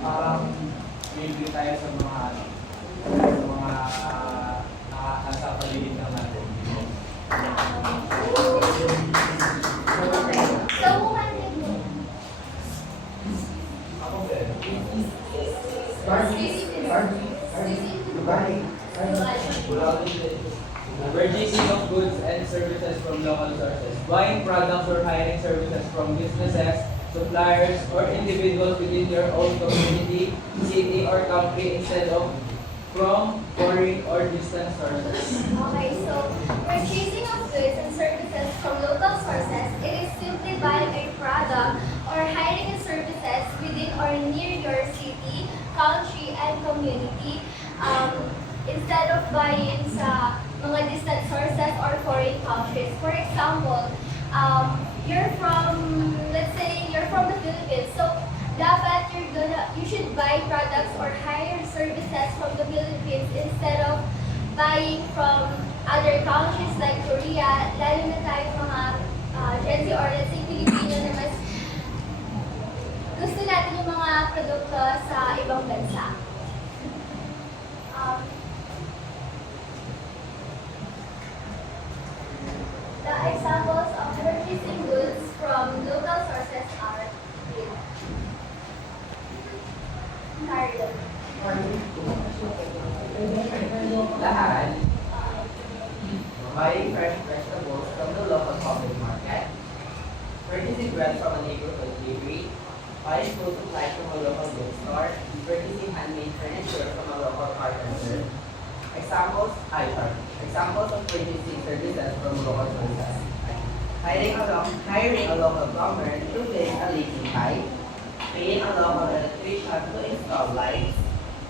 parang libre tayo sa mga nasa paligid ng natin. So, who can take it? Ako din. Purchasing of goods and services from local sources. Buying products or hiring services from businesses, suppliers, or individuals within your own community, city, or country instead of from foreign or distant sources. Okay, so purchasing of goods and services from local sources, it is simply buying a product or hiring services within or near your city, country, and community instead of buying sa mga distant sources or foreign countries. For example, let's say you're from the Philippines, so dapat you should buy products or hire services from the Philippines instead of buying from other countries like Korea, lalo na tayo mga Gen Z or let's say Filipino na mas gusto natin yung mga produkto sa ibang bansa. The examples of purchasing goods from local sources are Lahat. Buying fresh vegetables from the local public market. Purchasing bread from a neighborhood bakery. Buying food supplies from a local bookstore. Purchasing handmade furniture from a local carpenter. Examples of purchasing services from local sources. Hiring a local plumber to fix a leaking pipe. Paying a local electrician to install lights.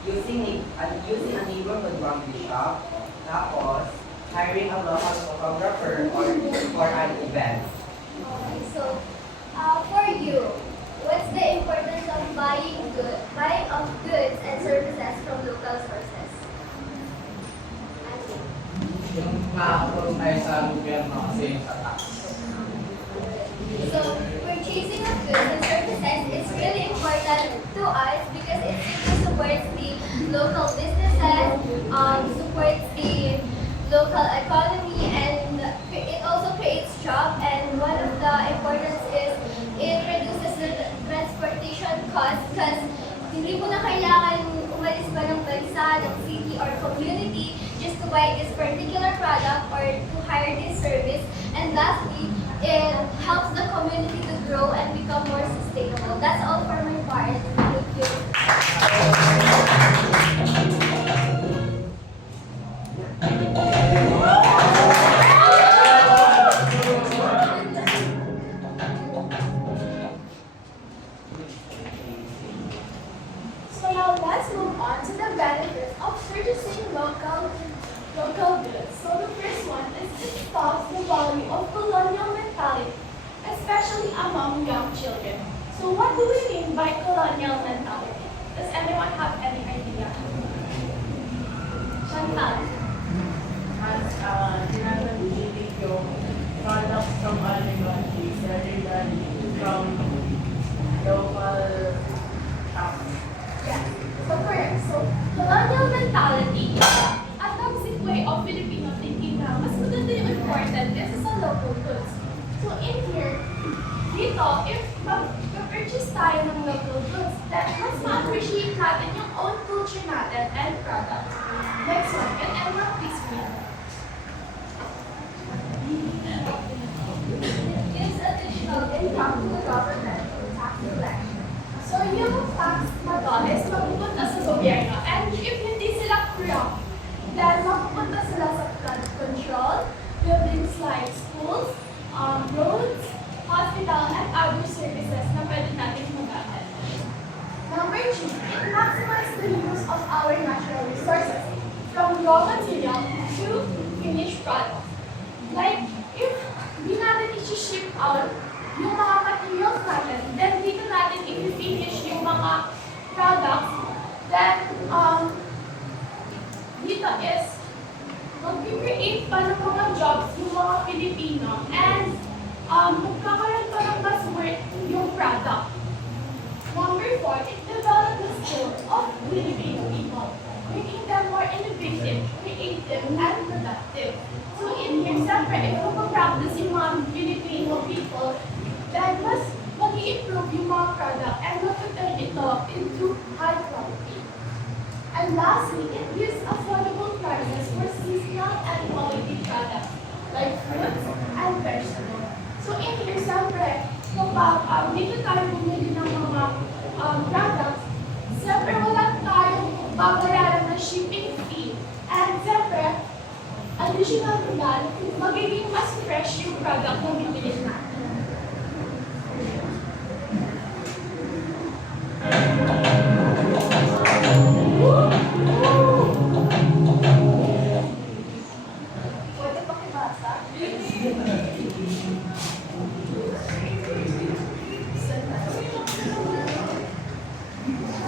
Using a neighborhood laundry shop. Tapos, hiring a local photographer for an event. Okay, so for you, what's the importance of buying of goods and services from local sources? Yung makakatulong tayo sa gobyerno kasi sa tax. So, purchasing of goods and services is really important to us because it simply supports the local businesses, supports the local economy, and it also creates jobs. And one of the importance is it reduces the transportation cost because hindi mo na kailangan umalis pa ng bansa, ng city or community just to buy this particular product or to hire this service. And lastly, it helps the community to grow and become more sustainable. That's all for my part. Thank you. So now let's move on to the benefits of purchasing local goods. So the first one is it stops the value of colonial mentality, especially among young children. So what do we mean by colonial mentality? Does anyone have any idea? Chantal. As ginagaling yung products from other countries rather than from local shops. Yeah. So correct. So colonial mentality, a toxic way of Filipino thinking na mas maganda yung important kaysa sa local goods. So in here, dito, if mag-purchase tayo ng local goods, then mas ma-appreciate natin yung own culture natin and products. Next one, can everyone please read? Gives additional income to the government through tax collection. So yung tax na to is mapupunta sa gobyerno. And if hindi sila corrupt, then mapupunta sila sa flood control, buildings like schools, roads, hospital, and other services na pwede natin magamit. Number 2, it maximizes the use of our natural resources from raw material to finished product. Like, if di natin i-ship out yung mga materials natin, then dito natin i-finish yung mga products, then dito is mag-create pa ng mga jobs yung mga Pilipino and magkakaroon pa ng mas worth yung product. Number 4, it develops the skills of Filipino people, making them more innovative, creative, and productive. So in here, siyempre, if practice yung mga Filipino people, then mas mag-i-improve yung mga product and mag-turn ito into high quality. And lastly, it gives affordable prices for seasonal and quality products like fruits and vegetables. So in here, siyempre, kapag dito tayo bumili ng mga products, siyempre wala tayong babayaran ng shipping fee. And siyempre, additional to that, magiging mas fresh yung product na bibili natin. Pwede pakibasa?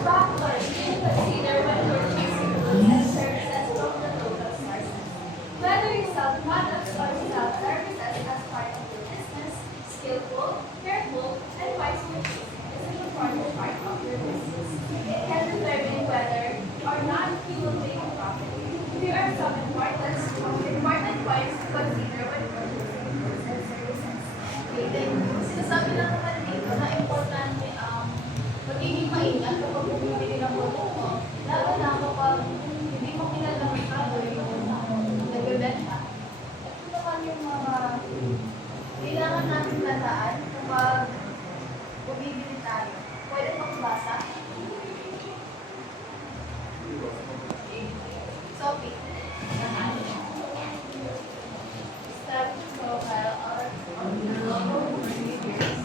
Factors to consider when purchasing goods and services from the local sources. Whether you sell products or you sell services as part of your business, skillful, careful, and wise purchasing is an important part of your business. It can determine whether or not you will make a profit. There are some important points to consider when purchasing goods and services. Okay, then, sinasabi lang naman dito na importante ang magiging maingat kapag bumibili ng produkto, lalo na kapag hindi mo kilala ang masyado yung nagbebenta. Ito naman yung mga kailangan natin tandaan kapag bumibili tayo. Pwede magbasa? Sophie. Step profile or local procedures.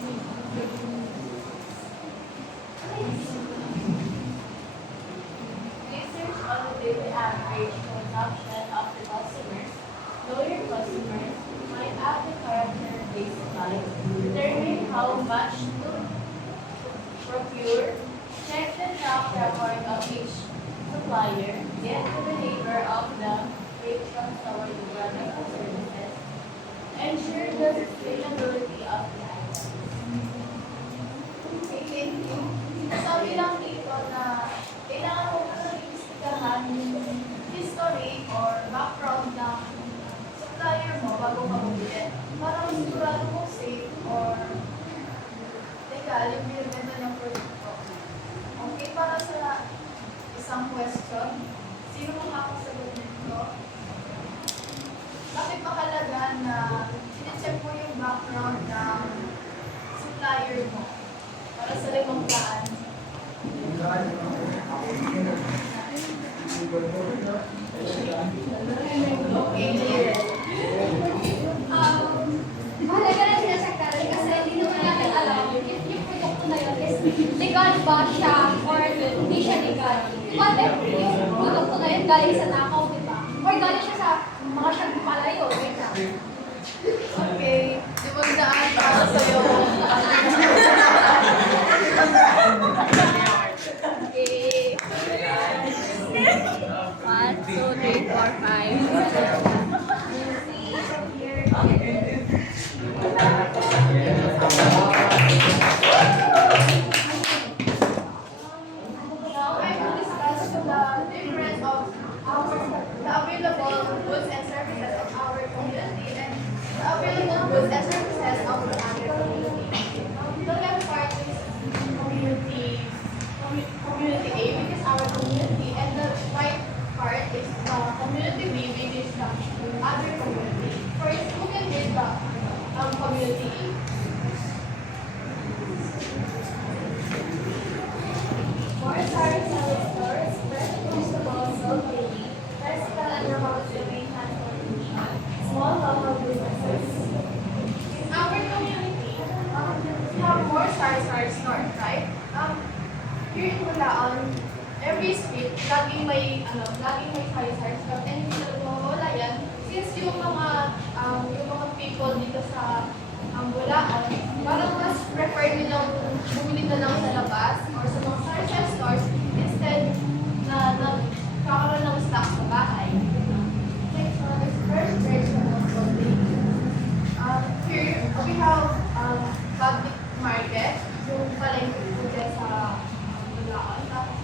Research on the daily average consumption of the customers. Know your customers. Find out the character they supply. Determine how much to procure. Check the track record of each supplier. Get the behavior of the patrons toward the product or services. Ensure the sustainability of the item. Okay, sabi lang dito na kailangan mo imbestigahan yung history or background ng supplier mo bago ka bumili. Para sigurado mo safe or legal yung binibenta ng produkto. Okay, para sa isang question, sino makakasagot nito? Bakit mahalaga na sinecheck mo yung background ng supplier mo para sa 500? Okay, clear. Mahalaga na sinacheck natin kasi hindi naman natin alam if yung produkto na yun is legal ba siya or hindi siya legal. What if yung produkto na yun galing sa takaw, di ba? Or galing siya sa mga palayo, ganyan. Okay, 500 para sa'yo. Okay. 1, 2, 3, 4, 5. Now I will discuss the difference of the available goods and services of our community and the available goods and services of the other community. The left part is community A, which is our community, and the right part is community B, which is the other community. First, who can read the community A? More sorry salad stores, fresh vegetables sold daily, bicycle and remote domain transportation, small local businesses. In our community, we have more sorry stores, right? Here in Bulacan, every street, laging may sorry store, and hindi na mawawala yan since yung mga people dito sa Bulacan, parang mas prefer nilang bumili na lang sa labas or sa mga sari-sari stores instead na nagkakaroon ng stock sa bahay. Next one is fresh vegetables sold daily. Here we have public market, yung palengke po dyan sa Bulacan. Tapos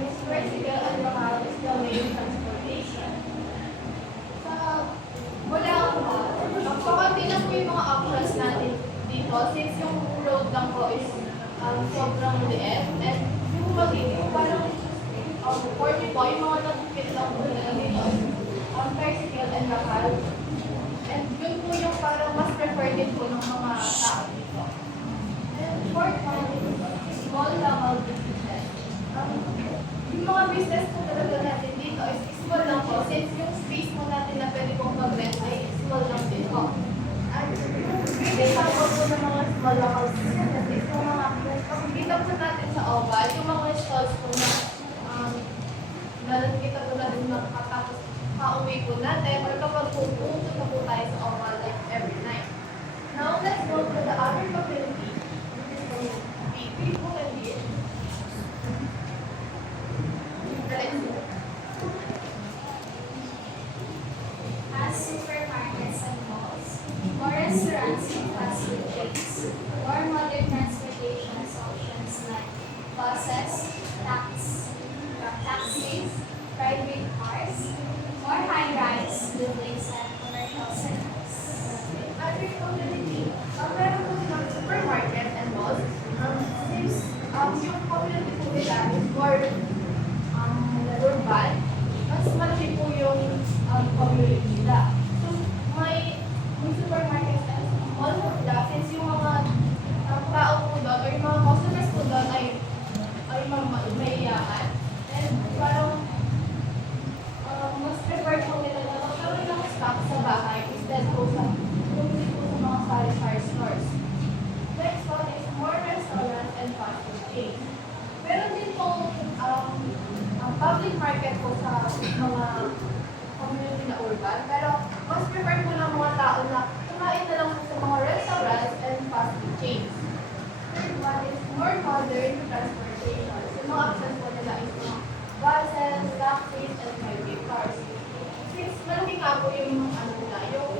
is tricycle and local is the main transportation. Sa wala kakunti lang po yung mga options natin dito since yung road lang po is sobrang liit and yung magiging parang 40 po, yung mga nagpipit lang po nila dito tricycle and local. And yun po yung parang mas preferred din po ng mga tao dito. And fourth one is small local businesses. Yung mga business po talaga natin dito is small lang po since yung space po natin na pwede pong mag-rent ay small lang din po. At yung example po ng mga small local businesses is yung mga kita po natin sa oval, yung mga stalls po na nakikita po natin makakatapos pauwi po natin or kapag pupunta na po tayo sa oval like every night. Now, let's go to the other community. This is the people and the As supermarkets and malls, more restaurants and fast food chains, more modern transportation options like buses, taxis, private cars, more high-rise buildings and commercial centers. other community, meron po silang supermarket and malls. Since yung community po nila is more urban, mas malaki po yung community nila. So, may supermarket and mall po nila since yung mga tao po doon or yung mga customers po doon ay mayayaman. And parang mas preferred po nila na magkaroon ng stock sa bahay instead po sa bumili po sa mga sari-sari stores. Next one is more restaurants and fast food chains. Meron din po public market po sa mga community na urban, pero mas prefer po ng mga tao na kumain na lang po sa mga restaurants and fast food chains. Third one is more modern transportation. Yung mga options po nila is mga buses, taxis, and private cars. Since malaki nga po yung nila, yung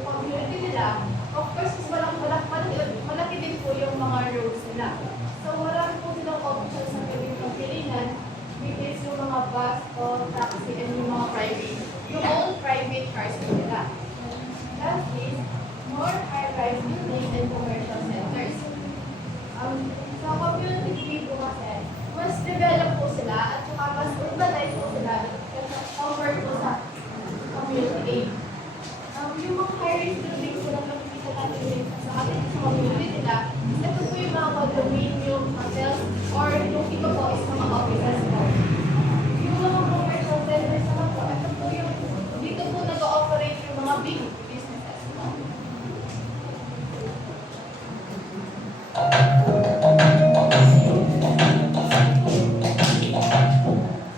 community nila, of course, malaki din po yung mga roads nila. So, marami po silang options sa pwedeng pagpilinan because yung mga bus o taxi and yung mga yung own private cars po nila. Last is, more high-rise buildings and commercial centers. Sa community po kasi, mas develop po sila at saka mas urbanize po sila kasi compared po sa community. Yung mga high-rise buildings po lang nakikita natin din sa atin sa community nila, ito po yung mga condominium, hotels, or yung iba po is mga offices po. Yung mga commercial centers naman po, ito po yung dito po nag-ooperate yung mga big businesses po.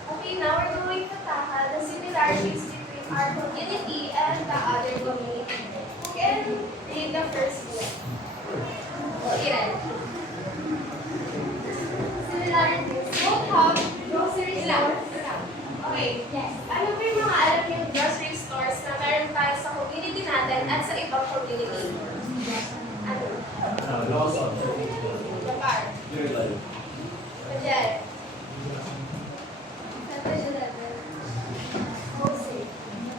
Okay, now we're going to tackle the similarities between our community and the other community. Who can read the first one? Iran. Similarities. Both have grocery stores. Okay. Yes. Ano ba yung mga alam yung grocery stores na meron tayo sa community natin at sa ibang community? Ano? Lawson. Bakar. Majel.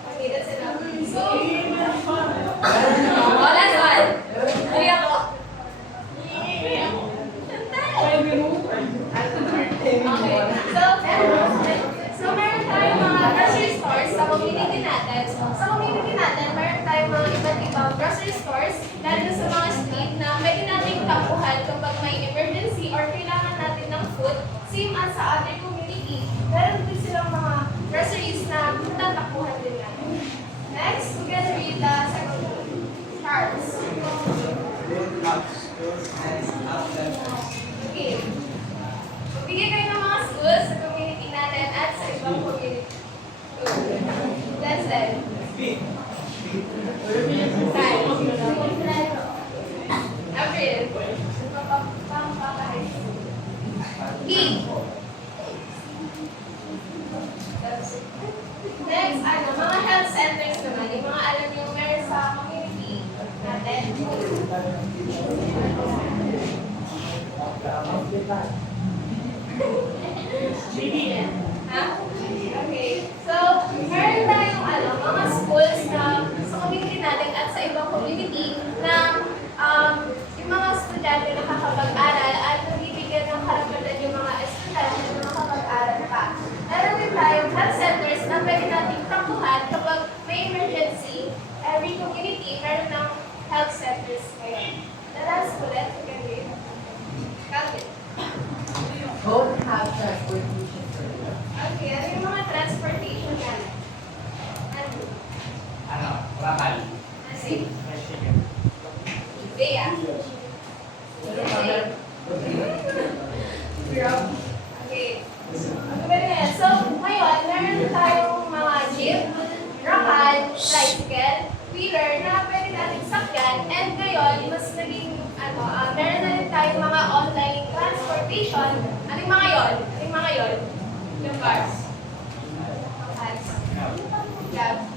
Okay, that's enough. So, last one. Ay, ako. Okay. So meron tayong mga grocery stores sa community natin. Sa community natin, meron tayong mga iba't ibang grocery stores lalo sa mga street na pwede nating tampuhan kapag may emergency or kailangan natin ng food, same as sa other community. Meron din silang mga groceries na tatakbuhan din natin. Next, we're gonna read the second one. Charles. Okay. Magbigay kayo ng mga schools sa community natin at sa ibang community. That's it. April. E. Next, mga health centers naman. Yung mga alam nyo meron sa community natin. Okay, ano yung mga transportation yan? Ano? Ano? Rakal. Sige. Question yun. Bea. Okay. Ano ba yan? So, ngayon, meron tayong mga jeep, rakal, tricycle, wheeler na pwede natin sakyan. And ngayon, mas naging, meron na rin tayong mga online transportation. Anong mga yon? Anong mga yon? Yung cars. Cars. Grab.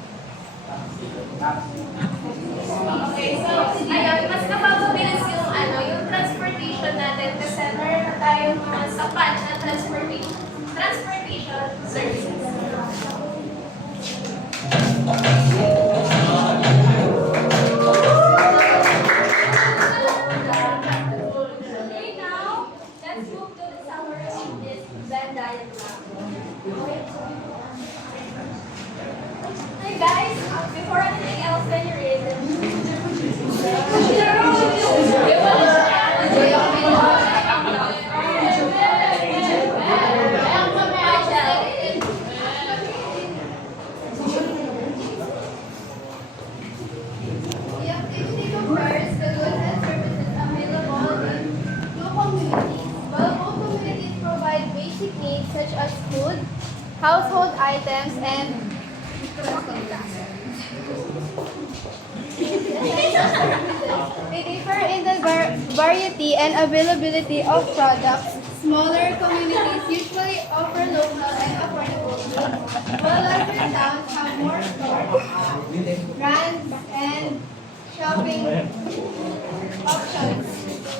Okay, so, ayun, mas napapabilis yung, yung transportation natin kasi meron na tayong mga sapat na transportation services. Okay, now, let's move to the summary of this Venn diagram. Hey guys, before anything else, can you read? The activity compares the goods and services available in two communities. While both communities provide basic needs such as food, household items, and they differ in the variety and availability of products. Smaller communities usually offer local and affordable goods, while larger towns have more stores, brands, and shopping options.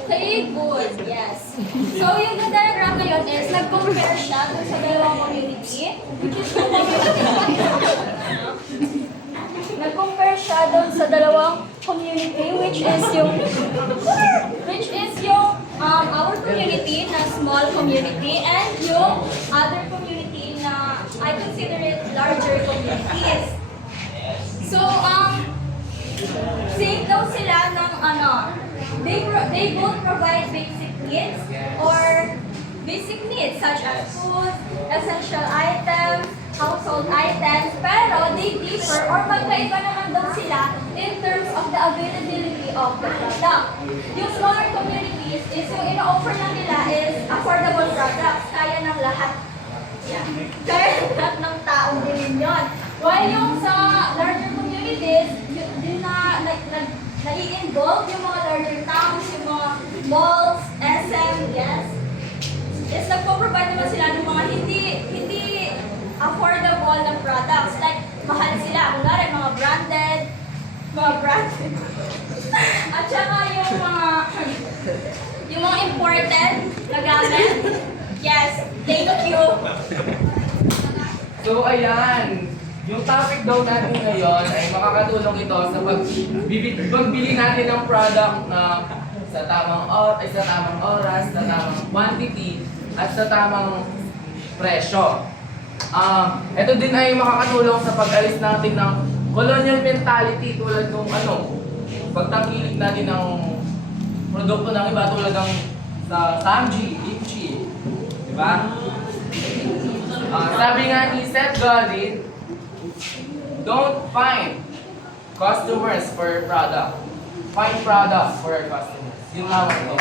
Okay, good. Yes. So, yung the diagram ngayon is nag-compare siya dun sa dalawang community, which is yung nag-compare siya dun sa dalawang community, which is yung our community na small community and yung other community na I consider it larger communities. So, same daw sila ng they both provide basic needs or basic needs such as food, essential items, household items, pero they differ or magkaiba naman daw sila in terms of the availability of the product. Yung smaller communities is yung ino-offer lang nila is affordable products, kaya ng lahat. Yeah. Kaya ng lahat ng taong bilhin yun. While yung sa larger communities, yun na nai-involve yung mga larger towns, yung mga malls, SM, yes. Yes, nagpo-provide naman sila ng mga hindi affordable na products. Like, mahal sila. Kunwari, mga branded. At saka yung mga imported na gamit. Yes, thank you. So ayan, yung topic daw natin ngayon ay makakatulong ito sa pagbili natin ng product na sa tamang oras, sa tamang quantity, at sa tamang presyo. Ito din ay makakatulong sa pag-alis natin ng colonial mentality tulad ng pagtangkilik natin ng produkto ng iba tulad ng sa Samji, Kimchi. Diba? Sabi nga ni Seth Godin, don't find customers for your product. Find product for your customers. Yun naman ito.